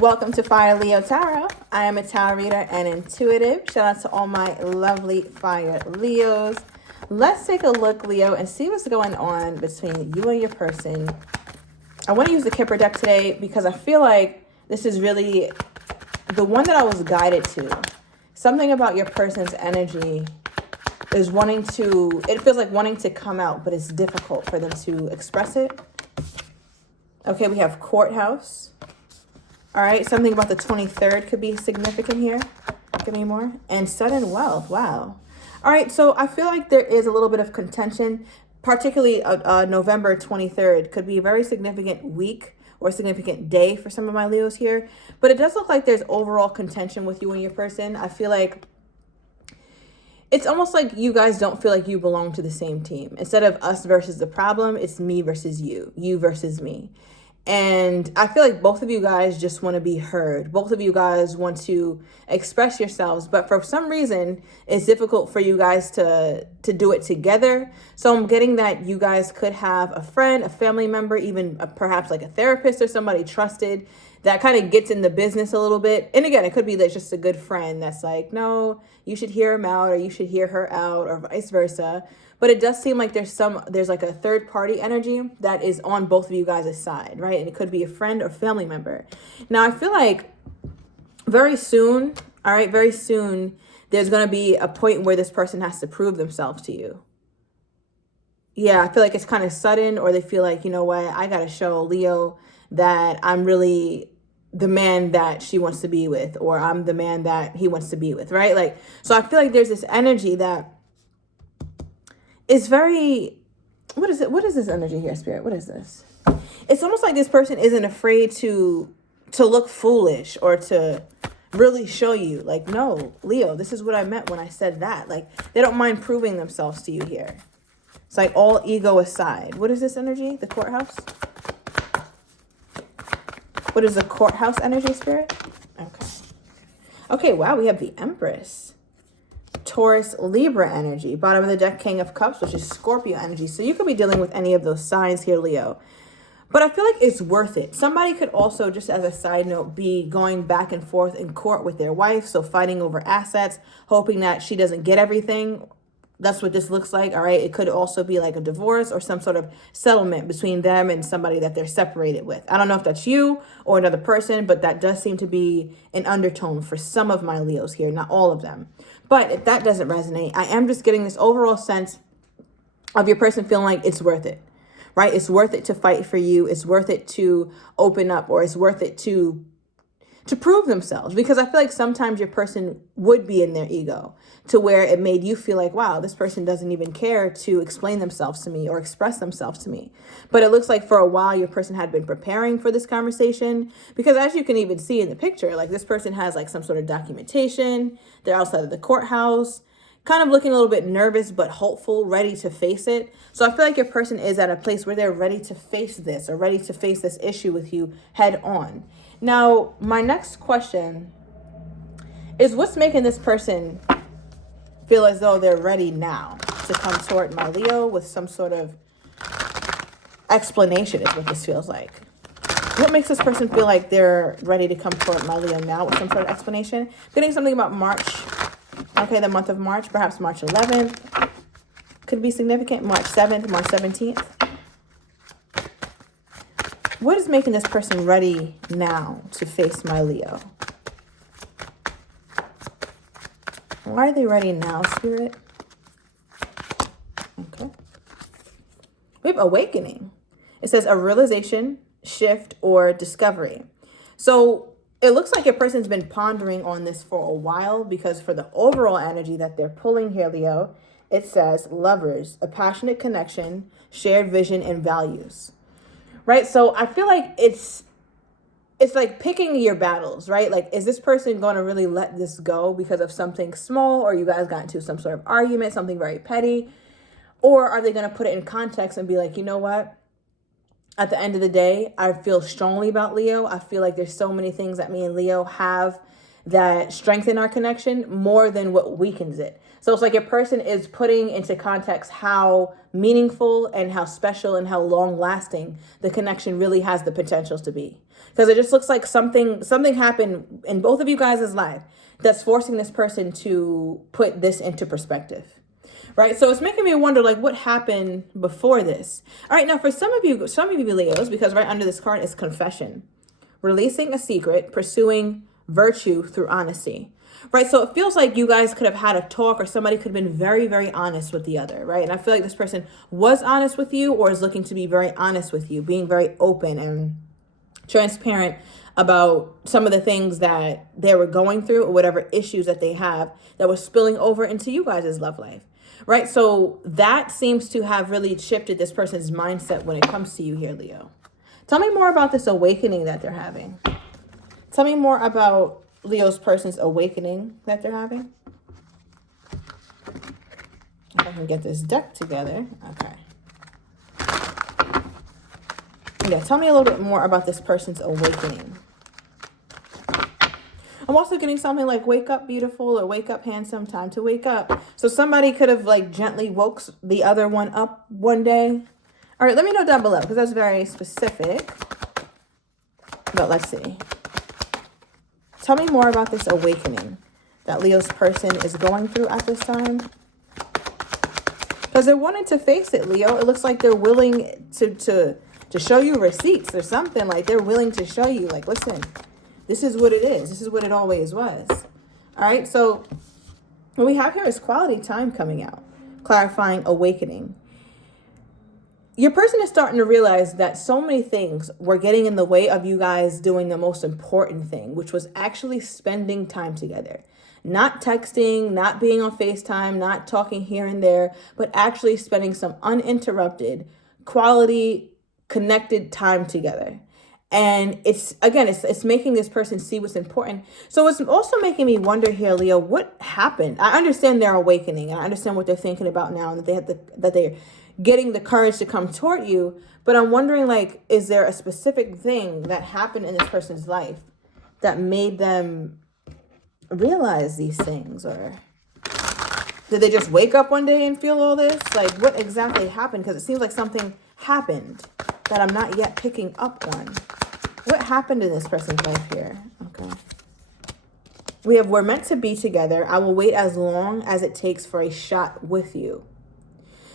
Welcome to Fire Leo Tarot. I am a tarot reader and intuitive. Shout out to all my lovely Fire Leos. Let's take a look, Leo, and see what's going on between you and your person. I want to use the Kipper deck today because I feel like this is really the one that I was guided to. Something about your person's energy is it feels like wanting to come out, but it's difficult for them to express it. Okay, we have courthouse. All right, something about the 23rd could be significant here. Give me more. And sudden wealth. Wow. All right, so I feel like there is a little bit of contention, particularly November 23rd could be a very significant week or significant day for some of my Leos here. But it does look like there's overall contention with you and your person. I feel like it's almost like you guys don't feel like you belong to the same team. Instead of us versus the problem, it's me versus you versus me. And I feel like both of you guys just want to be heard. Both of you guys want to express yourselves. But for some reason, it's difficult for you guys to do it together. So I'm getting that you guys could have a friend, a family member, even perhaps like a therapist or somebody trusted that kind of gets in the business a little bit. And again, it could be that just a good friend that's like, no, you should hear him out or you should hear her out or vice versa. But it does seem like there's like a third party energy that is on both of you guys' side, right? And it could be a friend or family member. Now, I feel like very soon, there's going to be a point where this person has to prove themselves to you. Yeah, I feel like it's kind of sudden, or they feel like, you know what, I got to show Leo that I'm really the man that she wants to be with, or I'm the man that he wants to be with, right? Like, so I feel like there's this energy that is very, what is it? What is this energy here, Spirit? What is this? It's almost like this person isn't afraid to look foolish or to really show you, like, no, Leo, this is what I meant when I said that. Like, they don't mind proving themselves to you here. It's like all ego aside. What is this energy? The courthouse? What is the courthouse energy, Spirit? Okay. Okay, wow, we have the Empress. Taurus, Libra energy. Bottom of the deck, King of Cups, which is Scorpio energy. So you could be dealing with any of those signs here, Leo. But I feel like it's worth it. Somebody could also, just as a side note, be going back and forth in court with their wife. So fighting over assets, hoping that she doesn't get everything. That's what this looks like, all right? It could also be like a divorce or some sort of settlement between them and somebody that they're separated with. I don't know if that's you or another person, but that does seem to be an undertone for some of my Leos here, not all of them. But if that doesn't resonate, I am just getting this overall sense of your person feeling like it's worth it, right? It's worth it to fight for you. It's worth it to open up, or it's worth it to prove themselves, because I feel like sometimes your person would be in their ego to where it made you feel like, wow, this person doesn't even care to explain themselves to me or express themselves to me. But it looks like for a while your person had been preparing for this conversation, because as you can even see in the picture, like this person has like some sort of documentation. They're outside of the courthouse, kind of looking a little bit nervous but hopeful, ready to face it. So I feel like your person is at a place where they're ready to face this, or ready to face this issue with you head on. Now, my next question is, what's making this person feel as though they're ready now to come toward my Leo with some sort of explanation is what this feels like. What makes this person feel like they're ready to come toward my Leo now with some sort of explanation? Getting something about March. Okay, the month of March, perhaps March 11th. Could be significant. March 7th, March 17th. What is making this person ready now to face my Leo? Why are they ready now, Spirit? Okay. We have awakening. It says a realization, shift, or discovery. So it looks like your person's been pondering on this for a while, because for the overall energy that they're pulling here, Leo, it says lovers, a passionate connection, shared vision, and values. Right? So I feel like it's like picking your battles, right? Like, is this person going to really let this go because of something small, or you guys got into some sort of argument, something very petty? Or are they going to put it in context and be like, you know what? At the end of the day, I feel strongly about Leo. I feel like there's so many things that me and Leo have that strengthen our connection more than what weakens it. So it's like a person is putting into context how meaningful and how special and how long lasting the connection really has the potential to be. Because it just looks like something happened in both of you guys' life that's forcing this person to put this into perspective. Right? So it's making me wonder, like, what happened before this? All right, now for some of you Leos, because right under this card is confession. Releasing a secret, pursuing virtue through honesty. Right? So it feels like you guys could have had a talk, or somebody could have been very, very honest with the other, right? And I feel like this person was honest with you or is looking to be very honest with you, being very open and transparent about some of the things that they were going through or whatever issues that they have that was spilling over into you guys' love life. Right? So that seems to have really shifted this person's mindset when it comes to you here, Leo. Tell me more about this awakening that they're having. Tell me more about Leo's person's awakening that they're having. If I can get this deck together. Okay. Yeah, tell me a little bit more about this person's awakening. I'm also getting something like wake up beautiful or wake up handsome, time to wake up. So somebody could have like gently woke the other one up one day. All right, let me know down below because that's very specific. But let's see. Tell me more about this awakening that Leo's person is going through at this time. Because they're wanting to face it, Leo. It looks like they're willing to show you receipts or something. Like they're willing to show you, like, listen, this is what it is. This is what it always was. All right. So what we have here is quality time coming out, clarifying awakening. Your person is starting to realize that so many things were getting in the way of you guys doing the most important thing, which was actually spending time together. Not texting, not being on FaceTime, not talking here and there, but actually spending some uninterrupted, quality, connected time together. And it's making this person see what's important. So it's also making me wonder here, Leo, what happened? I understand their awakening, and I understand what they're thinking about now, and that they're getting the courage to come toward you. But I'm wondering, like, is there a specific thing that happened in this person's life that made them realize these things? Or did they just wake up one day and feel all this? Like, what exactly happened? Because it seems like something happened that I'm not yet picking up on. What happened in this person's life here? Okay. We're meant to be together. I will wait as long as it takes for a shot with you.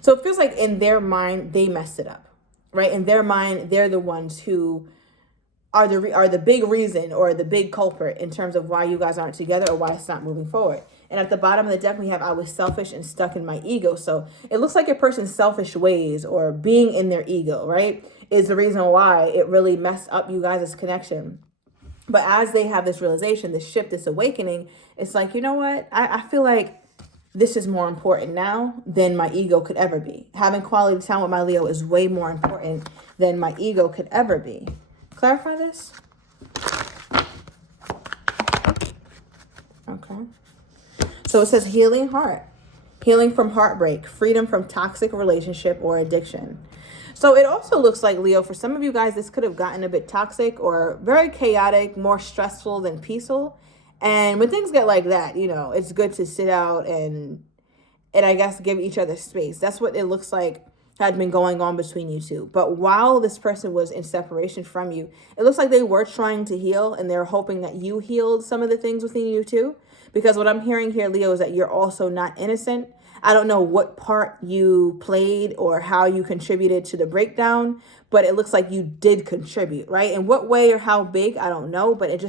So it feels like in their mind, they messed it up, right? In their mind, they're the ones who are the big reason or the big culprit in terms of why you guys aren't together or why it's not moving forward. And at the bottom of the deck, we have I was selfish and stuck in my ego. So it looks like a person's selfish ways or being in their ego, right, is the reason why it really messed up you guys' connection. But as they have this realization, this shift, this awakening, it's like, you know what? I feel like this is more important now than my ego could ever be. Having quality time with my Leo is way more important than my ego could ever be. Clarify this. Okay. So it says healing heart, healing from heartbreak, freedom from toxic relationship or addiction. So it also looks like, Leo, for some of you guys, this could have gotten a bit toxic or very chaotic, more stressful than peaceful. And when things get like that, you know, it's good to sit out and I guess give each other space. That's what it looks like had been going on between you two. But while this person was in separation from you, it looks like they were trying to heal and they're hoping that you healed some of the things within you too. Because what I'm hearing here, Leo, is that you're also not innocent. I don't know what part you played or how you contributed to the breakdown, but it looks like you did contribute, right? In what way or how big, I don't know, but it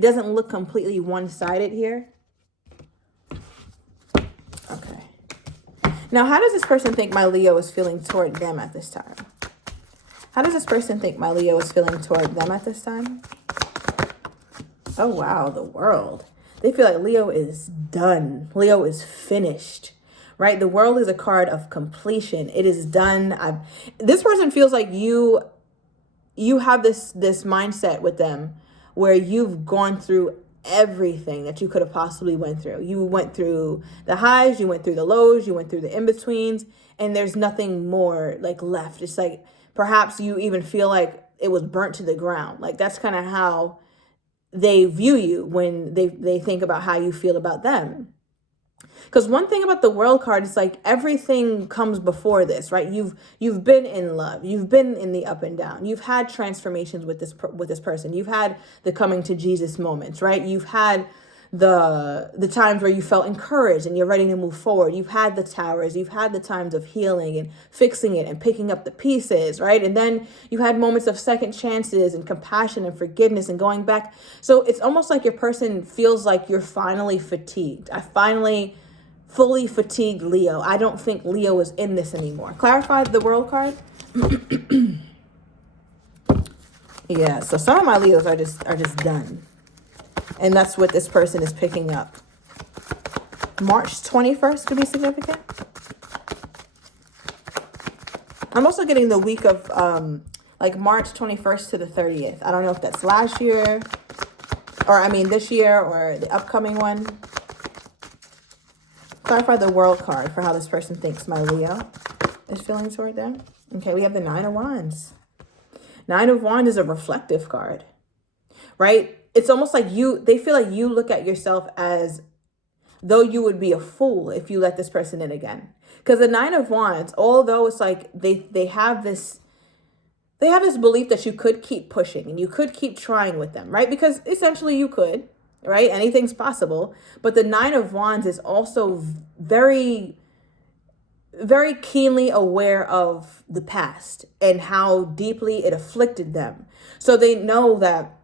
doesn't look completely one-sided here. Okay. Now, how does this person think my Leo is feeling toward them at this time? How does this person think my Leo is feeling toward them at this time? Oh, wow, the World. They feel like Leo is done. Leo is finished, right? The World is a card of completion. It is done. This person feels like you have this mindset with them where you've gone through everything that you could have possibly went through. You went through the highs, you went through the lows, you went through the in-betweens, and there's nothing more like left. It's like perhaps you even feel like it was burnt to the ground. Like that's kind of how they view you, when they think about how you feel about them. Because one thing about the World card is like everything comes before this, right? You've been in love, you've been in the up and down, you've had transformations with this person, you've had the coming to Jesus moments, right? You've had the times where you felt encouraged and you're ready to move forward. You've had the towers, you've had the times of healing and fixing it and picking up the pieces, right? And then you had moments of second chances and compassion and forgiveness and going back. So it's almost like your person feels like you're finally fatigued. I finally fully fatigued Leo. I don't think Leo is in this anymore. Clarify the World card. Yeah, so some of my Leos are just done. And that's what this person is picking up. March 21st could be significant. I'm also getting the week of like March 21st to the 30th. I don't know if that's last year, or I mean this year, or the upcoming one. Clarify the World card for how this person thinks my Leo is feeling toward them. Okay, we have the 9 of Wands. 9 of Wands is a reflective card, right? It's almost like they feel like you look at yourself as though you would be a fool if you let this person in again. Because the 9 of Wands, although it's like they have this belief that you could keep pushing and you could keep trying with them, right? Because essentially you could, right? Anything's possible. But the 9 of Wands is also very, very keenly aware of the past and how deeply it afflicted them. So they know that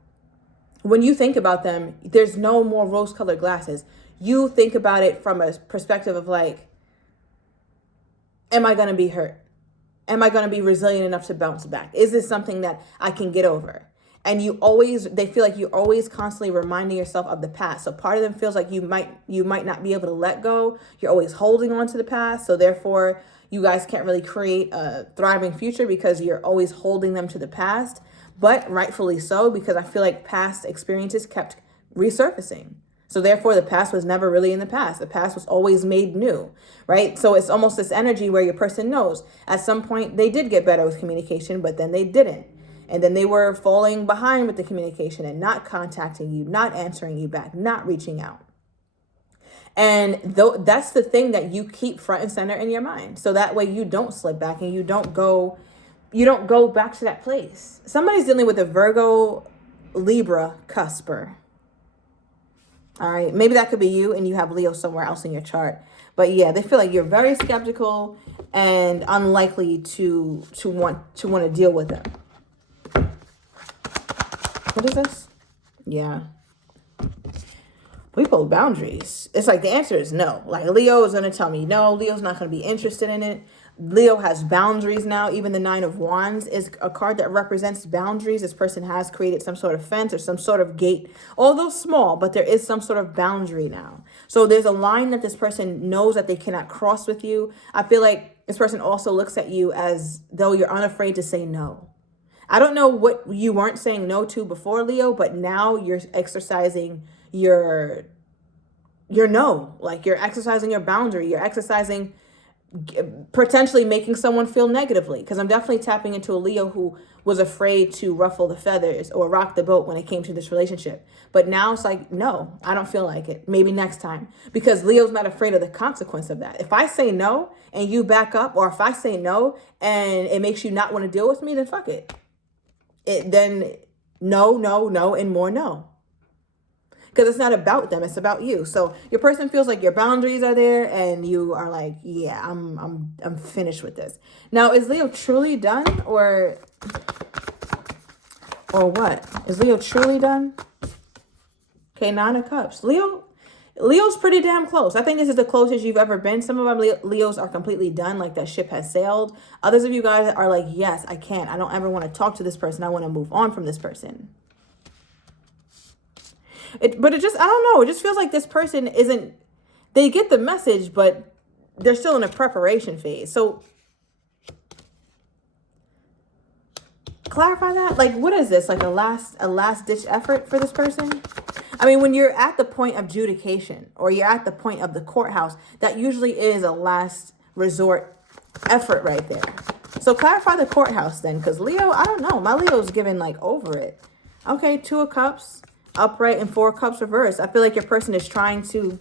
when you think about them, there's no more rose-colored glasses. You think about it from a perspective of like, am I going to be hurt? Am I going to be resilient enough to bounce back? Is this something that I can get over? And they feel like you're always constantly reminding yourself of the past. So part of them feels like you might not be able to let go. You're always holding on to the past. So therefore, you guys can't really create a thriving future because you're always holding them to the past. But rightfully so, because I feel like past experiences kept resurfacing. So therefore, the past was never really in the past. The past was always made new, right? So it's almost this energy where your person knows at some point they did get better with communication, but then they didn't. And then they were falling behind with the communication and not contacting you, not answering you back, not reaching out. And that's the thing that you keep front and center in your mind. So that way you don't slip back and you don't go back to that place. Somebody's dealing with a Virgo Libra cusper. All right, maybe that could be you and you have Leo somewhere else in your chart. But yeah, they feel like you're very skeptical and unlikely to want to deal with them. What is this? Yeah. We pulled boundaries. It's like the answer is no. Like Leo is going to tell me no. Leo's not going to be interested in it. Leo has boundaries now. Even the 9 of Wands is a card that represents boundaries. This person has created some sort of fence or some sort of gate, although small, but there is some sort of boundary now. So there's a line that this person knows that they cannot cross with you. I feel like this person also looks at you as though you're unafraid to say no. I don't know what you weren't saying no to before, Leo, but now you're exercising your no. Like you're exercising your boundary. You're exercising potentially making someone feel negatively, because I'm definitely tapping into a Leo who was afraid to ruffle the feathers or rock the boat when it came to this relationship. But now it's like, no, I don't feel like it. Maybe next time, because Leo's not afraid of the consequence of that. If I say no and you back up, or if I say no and it makes you not want to deal with me, then fuck it. Then no, and more no. Because it's not about them, it's about you. So your person feels like your boundaries are there and you are like, yeah, I'm finished with this. Now, is Leo truly done or what? Is Leo truly done? Okay, 9 of Cups. Leo's pretty damn close. I think this is the closest you've ever been. Some of our Leos are completely done, like that ship has sailed. Others of you guys are like, yes, I can't. I don't ever want to talk to this person. I want to move on from this person. But it just, I don't know. It just feels like this person isn't, they get the message, but they're still in a preparation phase. So clarify that. Like, what is this? Like a last ditch effort for this person? I mean, when you're at the point of adjudication or you're at the point of the courthouse, that usually is a last resort effort right there. So clarify the courthouse then, because Leo, I don't know. My Leo's giving like over it. Okay, 2 of Cups. upright, and 4 of Cups reversed. I feel like your person is trying to,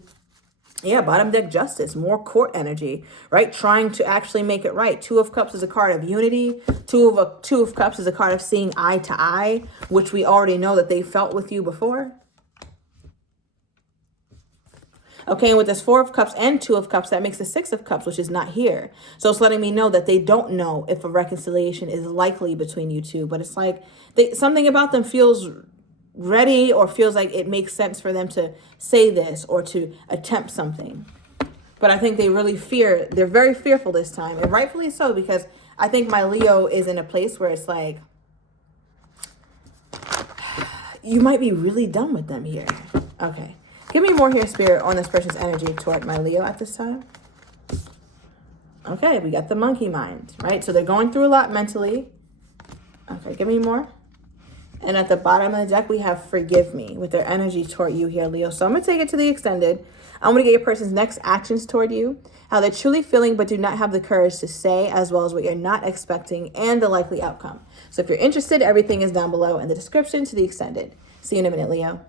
bottom deck justice, more court energy, right? Trying to actually make it right. 2 of Cups is a card of unity. Two of Cups is a card of seeing eye to eye, which we already know that they felt with you before. Okay, and with this 4 of Cups and 2 of Cups, that makes the 6 of Cups, which is not here. So it's letting me know that they don't know if a reconciliation is likely between you two. But it's like something about them feels ready, or feels like it makes sense for them to say this or to attempt something. But I think they really they're very fearful this time, and rightfully so, because I think my Leo is in a place where it's like, you might be really done with them here. Okay. Give me more here, Spirit, on this person's energy toward my Leo at this time. Okay, we got the monkey mind, right? So they're going through a lot mentally. Okay, give me more. And at the bottom of the deck, we have forgive me with their energy toward you here, Leo. So I'm going to take it to the extended. I'm going to get your person's next actions toward you, how they're truly feeling but do not have the courage to say, as well as what you're not expecting and the likely outcome. So if you're interested, everything is down below in the description to the extended. See you in a minute, Leo.